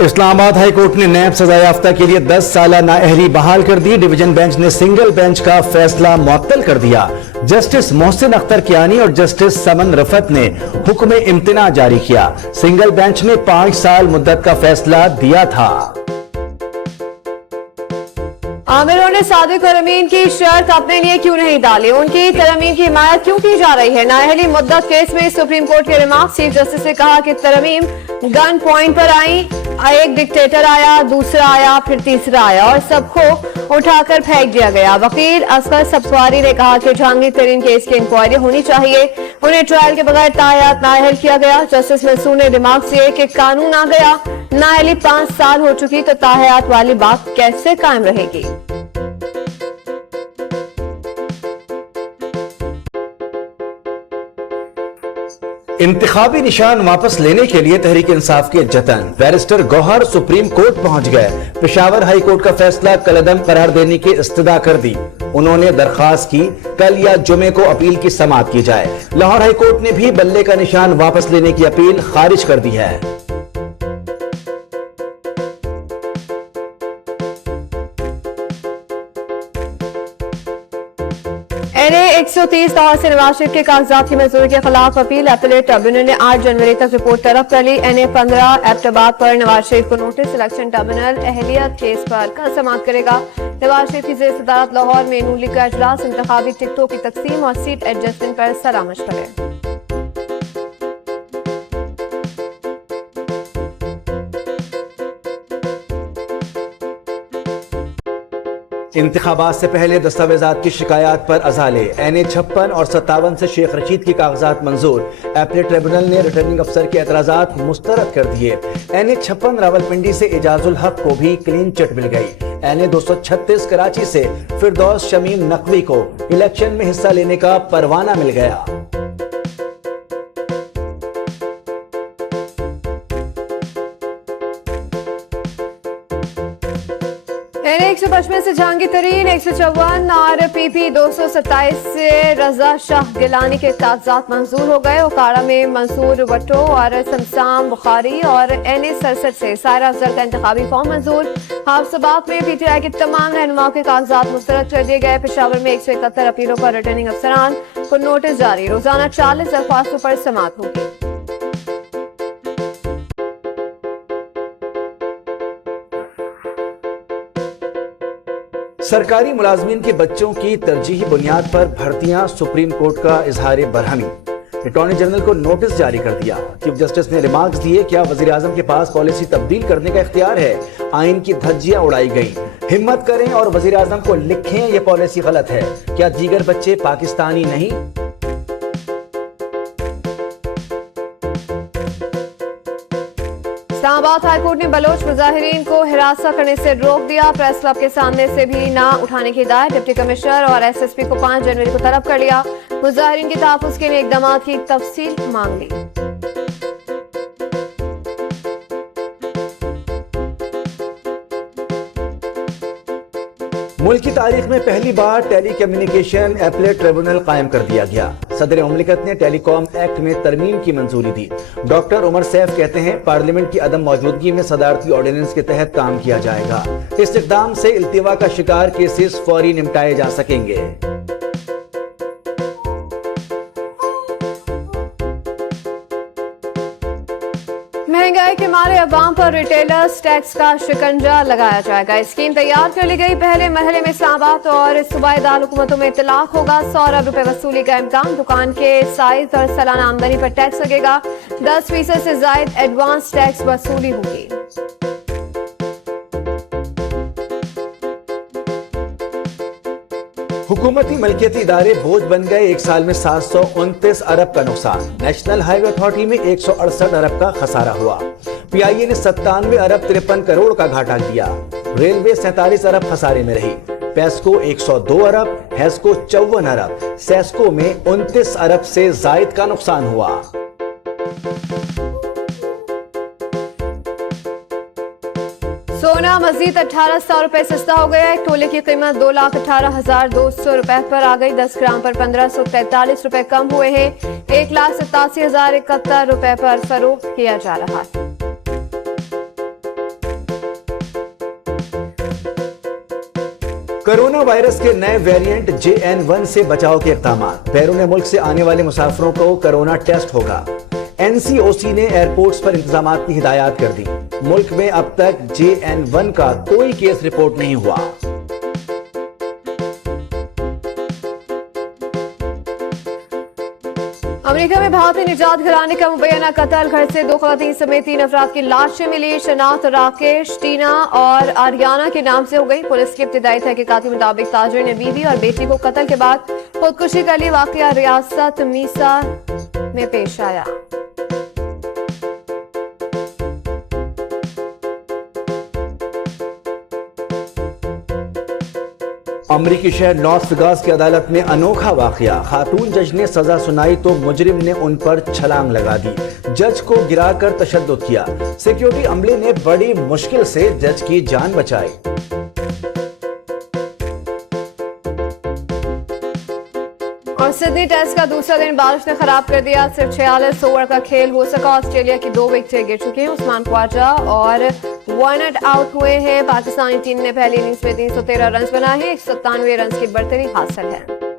Islamabad high court ने नैब सजा याफ्ता के लिए 10 साल नाअहली बहाल कर दी। डिवीजन बेंच ने सिंगल बेंच का फैसला मुअत्तल कर दिया। जस्टिस मोहसिन अख्तर कियानी और जस्टिस समन रफत ने हुक्म इम्तिना जारी किया। सिंगल बेंच ने 5 साल मुद्दत का फैसला दिया था। आमिरों ने सादिक और अमीन की शर्त अपने लिए क्यों नहीं डाली? उनकी तरमीम की हिमायत क्यों की जा रही है? नाअहली मुद्दत केस में सुप्रीम कोर्ट के रिमार्क। चीफ जस्टिस ने कहा कि तरमीम गन पॉइंट पर आई, एक डिक्टेटर आया, दूसरा आया, फिर तीसरा आया और सबको उठाकर फेंक दिया गया। वकील असगर सब्सवारी ने कहा कि जहांगीर तरीन केस की इंक्वायरी होनी चाहिए, उन्हें ट्रायल के बगैर तायात नाअहल किया गया। जस्टिस मंसूर ने रिमार्क दिए कि कानून आ गया, नाअहली 5 साल हो चुकी तो तायात वाली बात कैसे कायम रहेगी? इंतखाबी निशान वापस लेने के लिए तहरीक इंसाफ के जतन। बैरिस्टर गौहर सुप्रीम कोर्ट पहुंच गए। पेशावर हाई कोर्ट का फैसला कलअदम करार देने की इस्तदा कर दी। उन्होंने दरखास्त की कल या जुमे को अपील की समाअत की जाए। लाहौर हाई कोर्ट ने भी बल्ले का निशान वापस लेने की अपील खारिज कर दी है। NA 130 लाहौर से नवाज शरीफ के कागजात की मंजूरी के खिलाफ अपील। अपीलेट ट्रिब्यूनल ने 8 जनवरी तक रिपोर्ट तलब कर ली। NA 15 एबटाबाद पर नवाज शरीफ को नोटिस। इलेक्शन ट्रिब्यूनल अहलियत केस पर कल समाअत करेगा। नवाज शरीफ की जेर सदारत लाहौर में नून लीग का इजलास। इंतखाबी टिकटों की तकसीम और सीट एडजस्टमेंट पर सलाह मशवरे। इंतखाबात से पहले दस्तावेजात की शिकायत पर अजाले। NA 56 और 57 से शेख रशीद की कागजात मंजूर। अपीलेट ट्रिब्यूनल ने रिटर्निंग अफसर के एतराजात मुस्तरद कर दिए। NA 56 रावलपिंडी से एजाजुल हक को भी क्लीन चिट मिल गई। NA 236 कराची से फिरदौस शमीम नकवी को इलेक्शन में हिस्सा लेने का परवाना मिल गया। NA 155 से जहांगीर तरीन, 154 और PP 227 से रजा शाह गिलानी के कागजात मंजूर हो गए। ओकाड़ा में मंसूर भट्टो और समसाम बुखारी और NA 67 से सायरा अफजल का इंतखाबी फॉर्म मंजूर। हाफसाबाद में PTI के तमाम रहनुमाओं के कागजात मुस्तरद कर दिए गए। पेशावर में 171 अपीलों पर रिटर्निंग अफसरान को नोटिस जारी। रोजाना 40 दरख्वास्तों पर समाअत होगी। सरकारी मुलाजमीन के बच्चों की तरजीही बुनियाद पर भर्तियां, सुप्रीम कोर्ट का इजहार बरहमी। अटॉर्नी जनरल को नोटिस जारी कर दिया। चीफ जस्टिस ने रिमार्क्स दिए, क्या वजीर आजम के पास पॉलिसी तब्दील करने का इख्तियार है? आइन की धज्जियां उड़ाई गई। हिम्मत करें और वजीर आजम को लिखें ये पॉलिसी गलत है। क्या दीगर बच्चे पाकिस्तानी नहीं? इस्लामाबाद हाईकोर्ट ने बलोच मुजाहिरीन को हिरासत करने से रोक दिया। प्रेस क्लब के सामने से भी ना उठाने की हिदायत। डिप्टी कमिश्नर और SSP को 5 जनवरी को तलब कर लिया। मुजाहिरीन के तहफ़्फ़ुज़ के लिए इक़दाम की तफसील मांग ली। मुल्क की तारीख में पहली बार टेली कम्युनिकेशन अपीलेट ट्रिब्यूनल कायम कर दिया गया। सदर मुमलिकत ने टेलीकॉम एक्ट में तरमीम की मंजूरी दी। डॉक्टर उमर सैफ कहते हैं, पार्लियामेंट की अदम मौजूदगी में सदारती ऑर्डिनेंस के तहत काम किया जाएगा। इस इक़दाम से इल्तिवा का शिकार केसेस फौरी निपटाए जा सकेंगे। महंगाई के मारे अवाम पर रिटेलर्स टैक्स का शिकंजा लगाया जाएगा। स्कीम तैयार कर ली गई। पहले मरहले में इस्लामाबाद और सूबाई दारकूमतों में इतलाक होगा। 100 अरब रुपए वसूली का इम्कान। दुकान के साइज और सालाना आमदनी पर टैक्स लगेगा। 10% से जायद एडवांस टैक्स वसूली होगी। हुकूमती मलकियती इदारे बोझ बन गए। एक साल में 729 अरब का नुकसान। नेशनल हाईवे अथॉरिटी में 168 अरब का खसारा हुआ। PIA ने 97 अरब 53 करोड़ का घाटा दिया। रेलवे 47 अरब खसारे में रही। पेस्को 102 अरब, हेस्को 54 अरब, सेस्को में 29 अरब से जायद का नुकसान हुआ। सोना मजीद 1800 रुपए सस्ता हो गया है। एक तोले की कीमत 2,18,200 रुपए पर आ गई। 10 ग्राम पर 1543 रुपए कम हुए हैं। 1,87,071 रुपए पर फरोख्त किया जा रहा है। कोरोना वायरस के नए वेरिएंट JN1 से बचाव के इक़दाम। बैरून मुल्क से आने वाले मुसाफिरों को कोरोना टेस्ट होगा। NCOC ने एयरपोर्ट्स पर इंतजामात की हिदायत कर दी। मुल्क में अब तक JN1 का कोई केस रिपोर्ट नहीं हुआ। अमेरिका में भारतीय निजात घराने का मुबैना कत्ल। घर से 2 खवातीन समेत 3 अफराद की लाशें मिली। शनाख्त राकेश, टीना और आर्याना के नाम से हो गई। पुलिस की इब्तिदाई तहकीकात के मुताबिक ताजिर ने बीवी और बेटी को कत्ल के बाद खुदकुशी कर ली। वाकया रियासत मीसा में पेश आया। अमरीकी शहर लॉस वेगास की अदालत में अनोखा वाकया। खातून जज ने सजा सुनाई तो मुजरिम ने उन पर छलांग लगा दी। जज को गिराकर तशद्दुद किया। सिक्योरिटी अमले ने बड़ी मुश्किल से जज की जान बचाई। और सिडनी टेस्ट का दूसरा दिन बारिश ने खराब कर दिया। सिर्फ 46 ओवर का खेल हो सका। ऑस्ट्रेलिया की 2 विकेटें गिर चुकी हैं। उस्मान ख्वाजा और वार्नर आउट हुए हैं। पाकिस्तानी टीम ने पहली इनिंग्स में 313 रन बनाए हैं। 197 रन की बढ़तरी हासिल है।